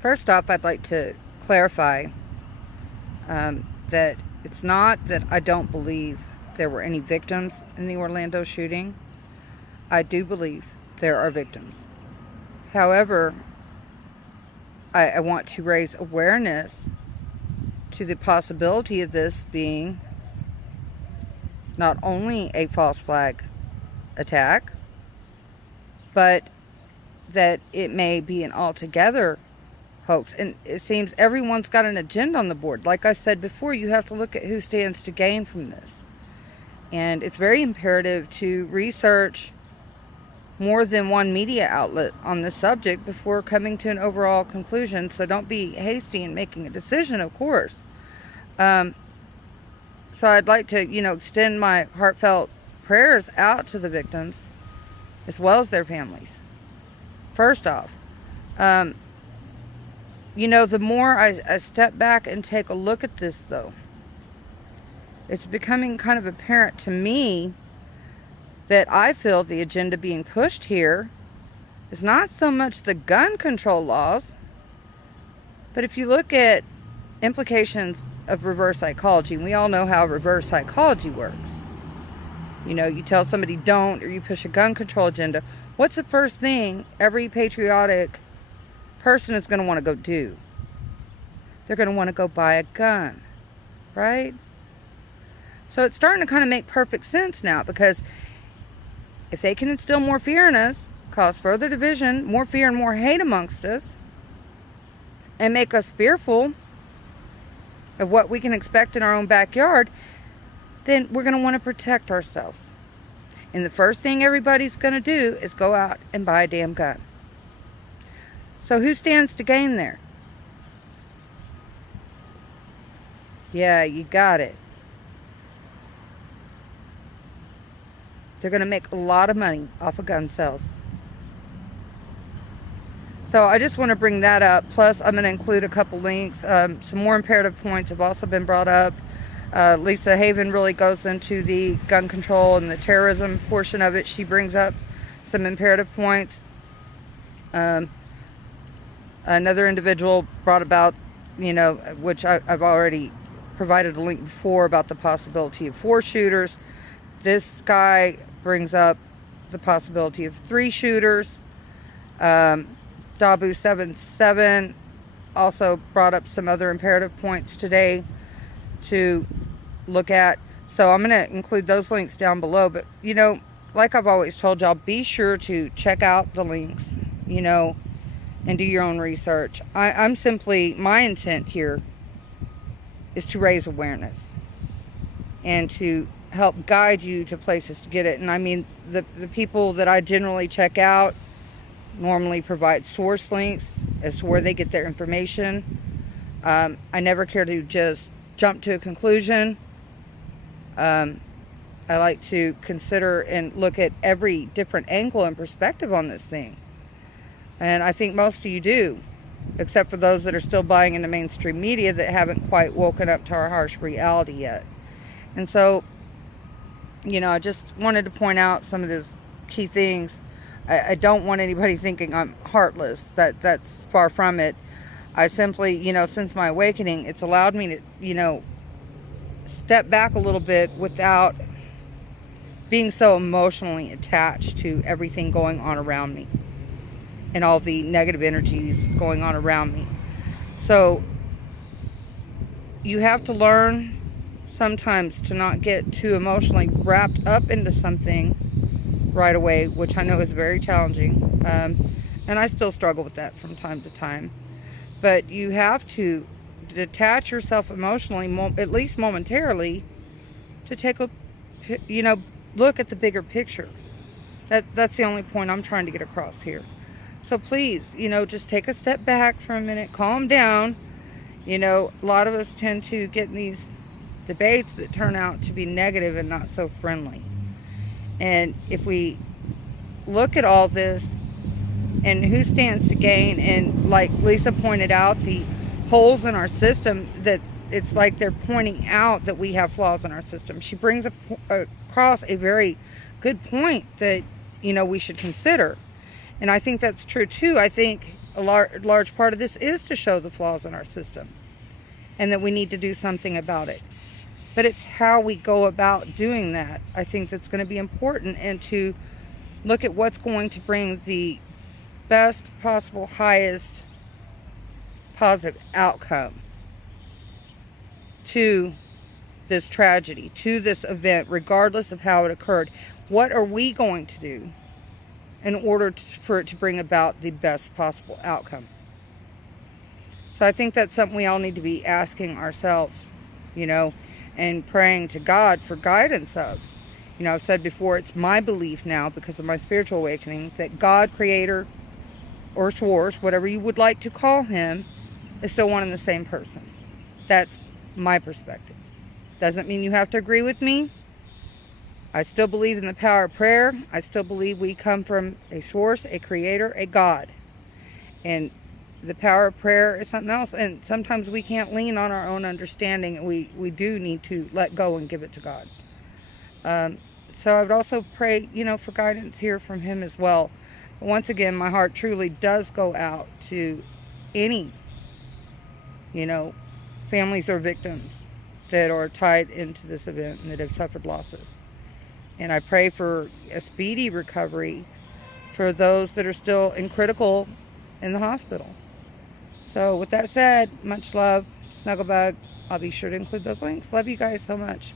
First off, I'd like to clarify that it's not that I don't believe there were any victims in the Orlando shooting. I do believe there are victims. However, I want to raise awareness to the possibility of this being not only a false flag attack, but that it may be an altogether hoax. And it seems everyone's got an agenda on the board. Like I said before, you have to look at who stands to gain from this. And it's very imperative to research more than one media outlet on this subject before coming to an overall conclusion. So don't be hasty in making a decision, of course. So I'd like to, extend my heartfelt prayers out to the victims as well as their families. First off, the more I step back and take a look at this, though, it's becoming kind of apparent to me that I feel the agenda being pushed here is not so much the gun control laws, but if you look at implications of reverse psychology, and we all know how reverse psychology works. You tell somebody don't, or you push a gun control agenda. What's the first thing every patriotic person is going to want to go do? They're going to want to go buy a gun, right? So it's starting to kind of make perfect sense now, because if they can instill more fear in us, cause further division, more fear and more hate amongst us, and make us fearful of what we can expect in our own backyard, then we're going to want to protect ourselves. And the first thing everybody's going to do is go out and buy a damn gun. So who stands to gain there? Yeah, you got it. They're going to make a lot of money off of gun sales. So I just want to bring that up. Plus, I'm going to include a couple links. Some more imperative points have also been brought up. Lisa Haven really goes into the gun control and the terrorism portion of it. She brings up some imperative points. Another individual brought about, which I've already provided a link before, about the possibility of 4 shooters. This guy brings up the possibility of 3 shooters. Dabu77 also brought up some other imperative points today to look at. So I'm going to include those links down below. But, like I've always told y'all, be sure to check out the links, and do your own research. I'm simply, my intent here is to raise awareness and to help guide you to places to get it. And I mean, the people that I generally check out normally provide source links as to where they get their information. I never care to just jump to a conclusion. I like to consider and look at every different angle and perspective on this thing. And I think most of you do, except for those that are still buying into mainstream media that haven't quite woken up to our harsh reality yet. And so, I just wanted to point out some of those key things. I don't want anybody thinking I'm heartless. That's far from it. I simply, since my awakening, it's allowed me to, step back a little bit without being so emotionally attached to everything going on around me and all the negative energies going on around me. So you have to learn sometimes to not get too emotionally wrapped up into something right away, which I know is very challenging. And I still struggle with that from time to time. But you have to detach yourself emotionally, at least momentarily, to take a, look at the bigger picture. That's the only point I'm trying to get across here. So please, just take a step back for a minute, calm down. A lot of us tend to get in these debates that turn out to be negative and not so friendly. And if we look at all this and who stands to gain, and like Lisa pointed out, the holes in our system, that it's like they're pointing out that we have flaws in our system. She brings across a very good point that, we should consider. And I think that's true too. I think a large part of this is to show the flaws in our system and that we need to do something about it. But it's how we go about doing that, I think, that's going to be important, and to look at what's going to bring the best possible, highest positive outcome to this tragedy, to this event, regardless of how it occurred. What are we going to do in order for it to bring about the best possible outcome? So I think that's something we all need to be asking ourselves, and praying to God for guidance of. I've said before, it's my belief now, because of my spiritual awakening, that God, Creator, or Source, whatever you would like to call Him, is still one and the same person. That's my perspective. Doesn't mean you have to agree with me. I still believe in the power of prayer. I still believe we come from a Source, a Creator, a God. And the power of prayer is something else. And sometimes we can't lean on our own understanding. We do need to let go and give it to God. So I would also pray, for guidance here from Him as well. Once again, my heart truly does go out to any, families or victims that are tied into this event and that have suffered losses. And I pray for a speedy recovery for those that are still critical in the hospital. So with that said, much love, Snugglebug. I'll be sure to include those links. Love you guys so much.